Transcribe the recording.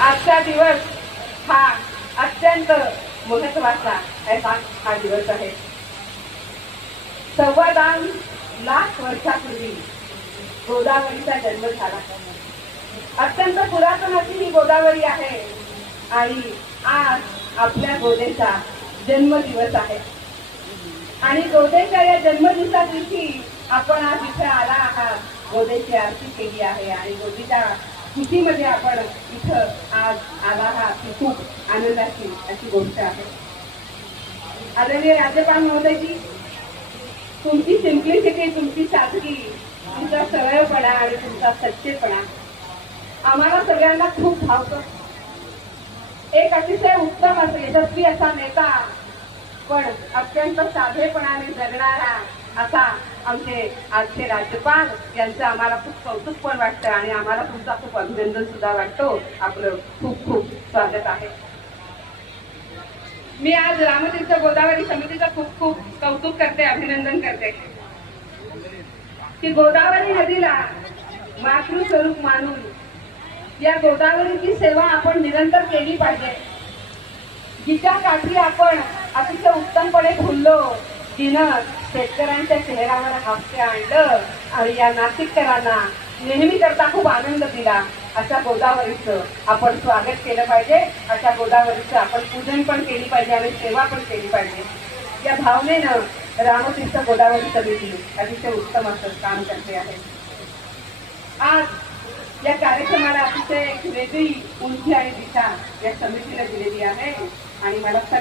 आजचा दिवस हा अत्यंत महत्वाचा असा हा दिवस आहे. 2.25 लाख वर्षापूर्वी गोदावरीचा जन्म झाला. अत्यंत पुरातन अशी ही गोदावरी आहे आणि आज आपल्या गोदेचा जन्मदिवस आहे. आणि गोदेच्या या जन्मदिवसा दिवशी आपण आज इथे आला आहात. गोदेची आरती केली आहे आणि गोदेच्या खुशीमध्ये आपण इथं आज आला आहात ही खूप आनंदाची अशी गोष्ट आहे. आदरणीय राज्यपाल महोदयजी, तुमची सिम्प्लिसिटी, तुमची सादगी, तुमचा सरळपणा आणि तुमचा सच्चेपणा आम्हाला सगळ्यांना खूप भावतो. एक अतिशय उत्तम यशस्वी असा नेता, पण अत्यंत साधेपणाने जगणारा असा आमचे आजचे राज्यपाल यांचं आम्हाला खूप कौतुक पण वाटतं आणि आम्हाला तुमचा खूप अभिनंदन सुद्धा वाटतो. आपलं खूप खूप स्वागत आहे. मी आज रामतीर्थ गोदावरी समितीचं खूप खूप कौतुक करते, अभिनंदन करते की गोदावरी नदीला मातृस्वरूप मानून या गोदावरीची सेवा आपण निरंतर केली पाहिजे. जिच्या काठी आपण अतिशय उत्तमपणे फुललो, जिनं शेतकऱ्यांच्या चेहऱ्यावर हास्य आणलं आणि या नाशिककरांना नेहमी करता खूप आनंद दिला, अशा गोदावरीचं आपण स्वागत केलं पाहिजे. अशा गोदावरीचं आपण पूजन पण केली पाहिजे आणि सेवा पण केली पाहिजे. या भावनेनं रामतीर्थ गोदावरी समिती अतिशय उत्तम असं काम करते आहे. आज या कार्यक्रमाला अतिशय एक वेगळी उंची आणि दिशा या समितीला दिलेली आहे आणि मला सगळ्या